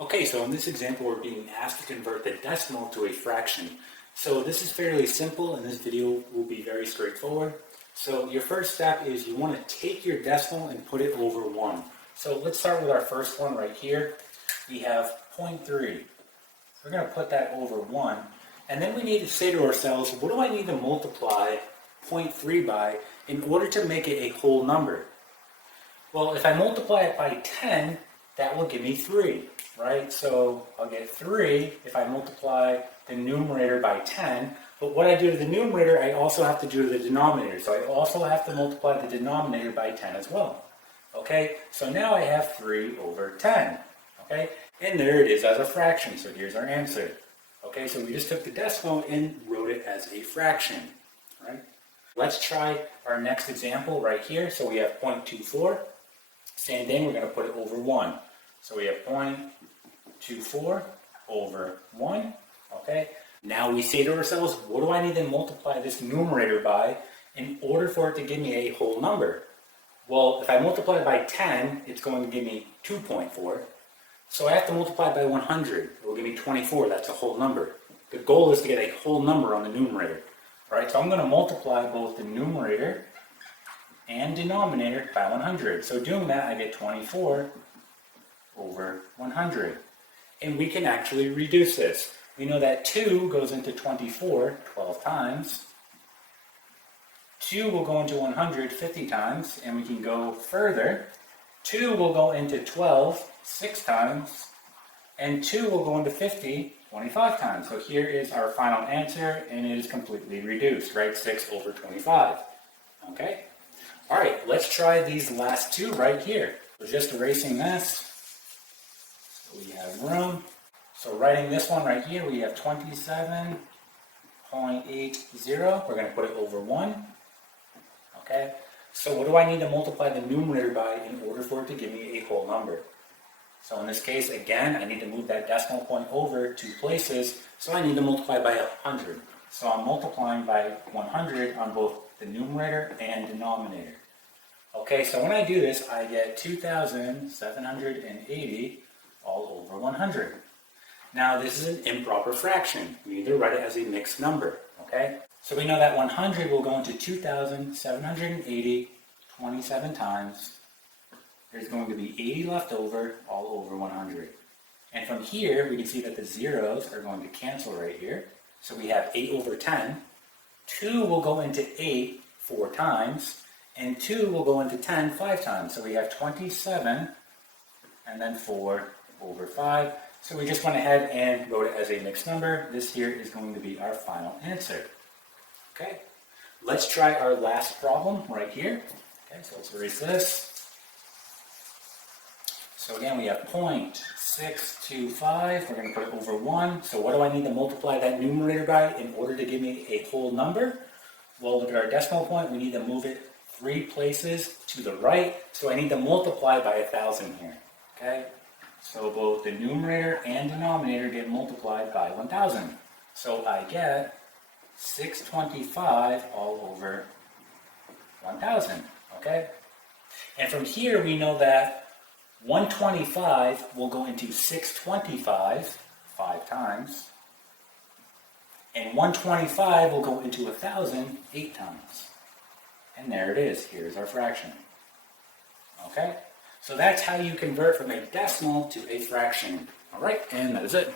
Okay, so in this example, we're being asked to convert the decimal to a fraction. So this is fairly simple, and this video will be very straightforward. So your first step is you want to take your decimal and put it over 1. So let's start with our first one right here. We have 0.3. We're going to put that over 1. And then we need to say to ourselves, what do I need to multiply 0.3 by in order to make it a whole number? Well, if I multiply it by 10, that will give me 3, right? So I'll get 3 if I multiply the numerator by 10. But what I do to the numerator, I also have to do to the denominator. So I also have to multiply the denominator by 10 as well. Okay, so now I have 3 over 10. Okay, and there it is as a fraction. So here's our answer. Okay, so we just took the decimal and wrote it as a fraction, right? Let's try our next example right here. So we have 0.24. Same thing, we're going to put it over 1. So we have 0.24 over 1. Okay, now we say to ourselves, what do I need to multiply this numerator by in order for it to give me a whole number? Well, if I multiply it by 10, it's going to give me 2.4. So I have to multiply it by 100. It will give me 24. That's a whole number. The goal is to get a whole number on the numerator. Right? So I'm going to multiply both the numerator and denominator by 100. So doing that, I get 24 over 100. And we can actually reduce this. We know that 2 goes into 24 12 times. 2 will go into 100 50 times, and we can go further. 2 will go into 12 6 times, and 2 will go into 50 25 times. So here is our final answer, and it is completely reduced, right? 6 over 25. Okay? All right, let's try these last two right here. So just erasing this. So we have room. So writing this one right here, we have 27.80. We're going to put it over 1. Okay? So what do I need to multiply the numerator by in order for it to give me a whole number? So in this case, again, I need to move that decimal point over 2 places. So I need to multiply by 100. So I'm multiplying by 100 on both the numerator and denominator. Okay, so when I do this, I get 2,780 all over 100. Now this is an improper fraction. We need to write it as a mixed number, okay? So we know that 100 will go into 2,780 27 times. There's going to be 80 left over all over 100. And from here, we can see that the zeros are going to cancel right here. So we have 8 over 10. 2 will go into 8 4 times. And 2 will go into 10 5 times. So we have 27 and then 4 over 5. So we just went ahead and wrote it as a mixed number. This here is going to be our final answer. Okay, let's try our last problem right here. Okay, so let's erase this. So again, we have 0.625. We're going to put it over 1. So what do I need to multiply that numerator by in order to give me a whole number? Well, look at our decimal point. We need to move it 3 places to the right. So I need to multiply by 1,000 here. Okay, so both the numerator and denominator get multiplied by 1,000. So I get 625 all over 1,000. Okay, and from here we know that 125 will go into 625 5 times, and 125 will go into 1,000 8 times. And there it is. Here's our fraction. Okay, so that's how you convert from a decimal to a fraction. All right, and that is it.